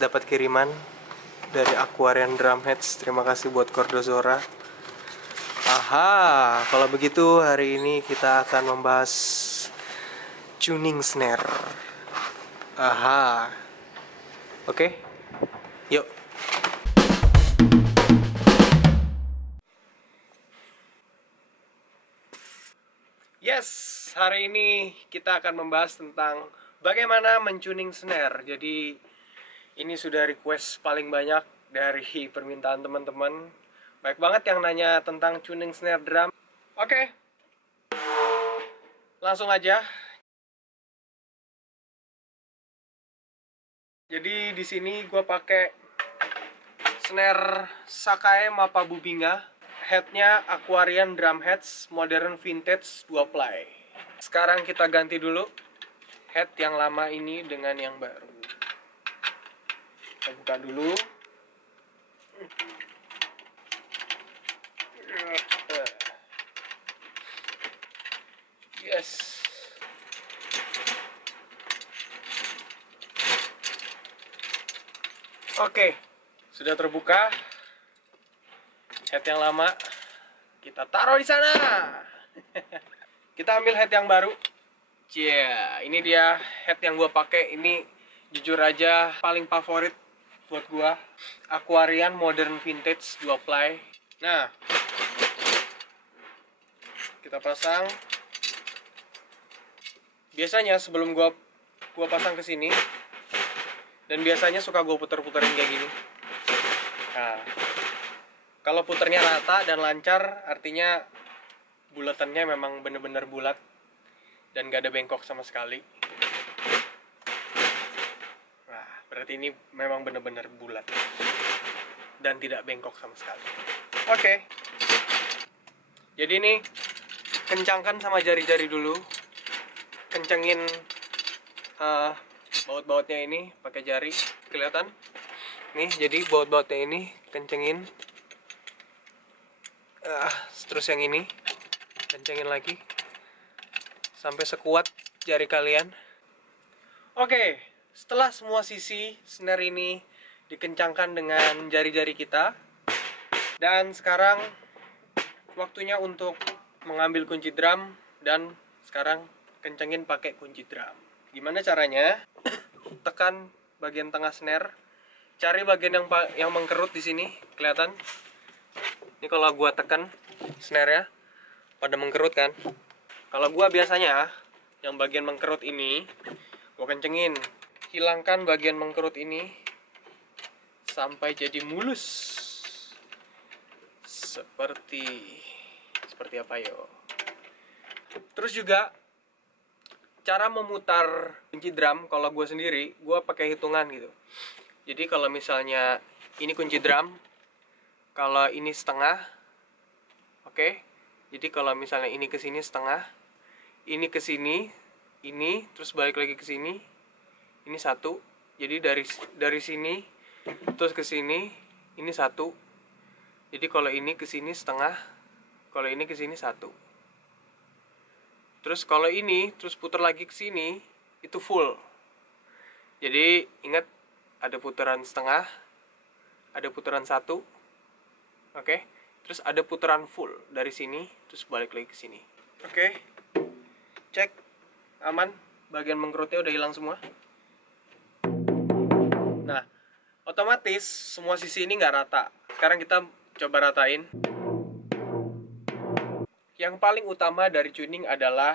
dapat kiriman dari Aquarian Drumheads. Terima kasih buat Cordozora. Aha, kalau begitu hari ini kita akan membahas tuning snare. Aha. Oke. Yuk. Yes, hari ini kita akan membahas tentang bagaimana mentuning snare. Jadi ini sudah request paling banyak dari permintaan teman-teman. Baik banget yang nanya tentang tuning snare drum. Oke, langsung aja. Jadi di sini gue pakai snare Sakae Mappa Bubinga. Headnya Aquarian Drumheads Modern Vintage 2 ply. Sekarang kita ganti dulu head yang lama ini dengan yang baru. Kita buka dulu. Yes. Oke, sudah terbuka. Head yang lama kita taruh di sana. Kita ambil head yang baru. Ini dia head yang gue pakai. Ini jujur aja paling favorit buat gue. Aquarian Modern Vintage 2 ply. Nah, kita pasang. Biasanya sebelum gue pasang ke sini, dan biasanya suka gue puter-puterin kayak gini. Nah, kalau puternya rata dan lancar, artinya bulatannya memang bener-bener bulat dan gak ada bengkok sama sekali. Nah, berarti ini memang bener-bener bulat dan tidak bengkok sama sekali. Oke. Jadi ini kencangkan sama jari-jari dulu. Kencengin baut-bautnya ini pakai jari, kelihatan? Nih, jadi baut-bautnya ini kencengin. Terus yang ini kencengin lagi sampai sekuat jari kalian. Oke, setelah semua sisi snare ini dikencangkan dengan jari-jari kita, dan sekarang waktunya untuk mengambil kunci drum. Dan sekarang kencengin pakai kunci drum. Gimana caranya? Tekan bagian tengah snare, cari bagian yang mengkerut di sini, kelihatan? Ini kalau gua tekan snare-nya pada mengkerut kan. Kalau gua biasanya yang bagian mengkerut ini gua kencengin. Hilangkan bagian mengkerut ini sampai jadi mulus. Seperti apa yo? Terus juga cara memutar kunci drum, kalau gua sendiri, gua pakai hitungan gitu. Jadi kalau misalnya ini kunci drum, kalau ini setengah, oke. Jadi kalau misalnya ini ke sini setengah, ini ke sini, ini terus balik lagi ke sini, ini satu. Jadi dari sini terus ke sini, ini satu. Jadi kalau ini ke sini setengah, kalau ini ke sini satu. Terus kalau ini terus putar lagi ke sini, itu full. Jadi ingat, ada putaran setengah, ada putaran satu. Oke, terus ada putaran full dari sini, terus balik lagi ke sini. Oke, cek, aman, bagian mengkerutnya udah hilang semua. Nah, otomatis semua sisi ini nggak rata. Sekarang kita coba ratain. Yang paling utama dari tuning adalah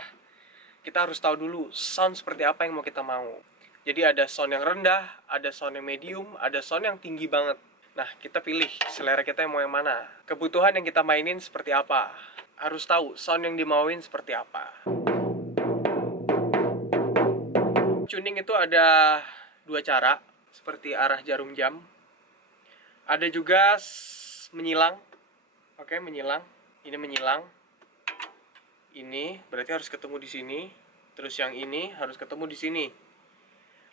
kita harus tahu dulu sound seperti apa yang mau kita mau. Jadi ada sound yang rendah, ada sound yang medium, ada sound yang tinggi banget. Nah, kita pilih selera kita yang mau yang mana. Kebutuhan yang kita mainin seperti apa. Harus tahu sound yang dimauin seperti apa. Tuning itu ada dua cara, seperti arah jarum jam. Ada juga menyilang. Oke, menyilang. Ini menyilang. Ini berarti harus ketemu di sini. Terus yang ini harus ketemu di sini.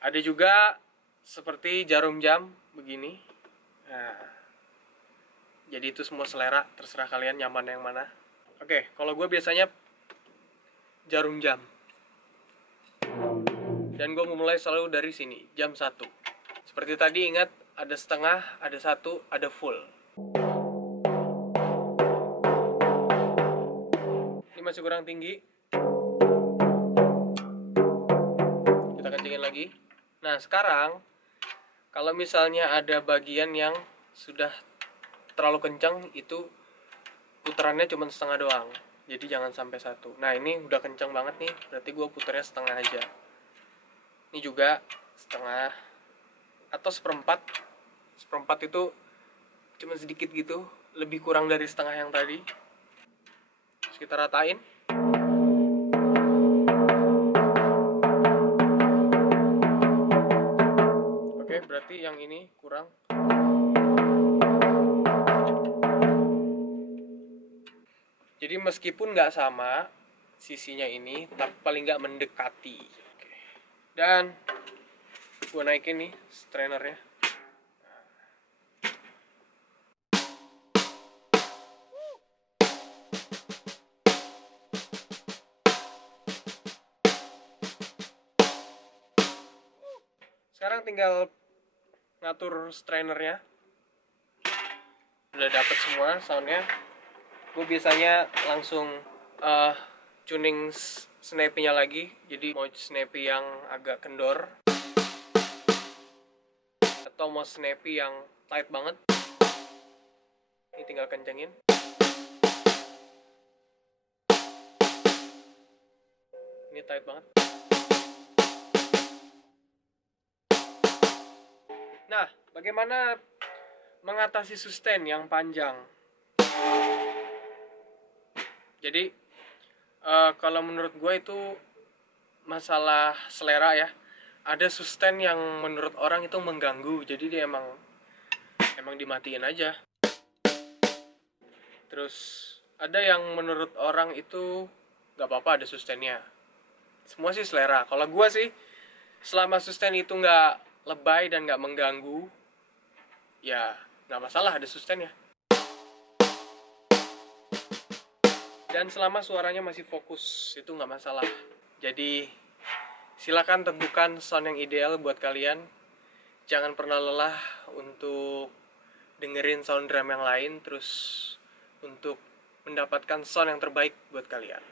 Ada juga seperti jarum jam begini. Nah, jadi itu semua selera, terserah kalian nyaman yang mana. Oke, kalau gue biasanya jarum jam. Dan gue memulai selalu dari sini, jam 1. Seperti tadi, ingat, ada setengah, ada satu, ada full. Ini masih kurang tinggi. Kita kencengin lagi. Nah, sekarang kalau misalnya ada bagian yang sudah terlalu kencang, itu putarannya cuma setengah doang. Jadi jangan sampai satu. Nah, ini udah kencang banget nih, berarti gue putarnya setengah aja. Ini juga setengah atau seperempat. Seperempat itu cuma sedikit gitu, lebih kurang dari setengah yang tadi. Terus kita ratain. Oke, berarti yang ini kurang. Jadi meskipun nggak sama sisinya ini, tapi paling nggak mendekati. Dan gue naikin nih strainernya. Sekarang tinggal ngatur strainernya. Udah dapet semua soundnya. Gue biasanya langsung tuning snappy-nya lagi. Jadi mau snappy yang agak kendor atau mau snappy yang tight banget, ini tinggal kencengin. Ini tight banget. Nah, bagaimana mengatasi sustain yang panjang? Jadi kalau menurut gue itu masalah selera ya. Ada sustain yang menurut orang itu mengganggu, jadi dia emang dimatiin aja. Terus ada yang menurut orang itu gak apa-apa ada sustainnya. Semua sih selera. Kalau gue sih, selama sustain itu gak lebay dan gak mengganggu, ya gak masalah ada sustainnya. Dan selama suaranya masih fokus, itu gak masalah. Jadi silakan tentukan sound yang ideal buat kalian. Jangan pernah lelah untuk dengerin sound drum yang lain, terus untuk mendapatkan sound yang terbaik buat kalian.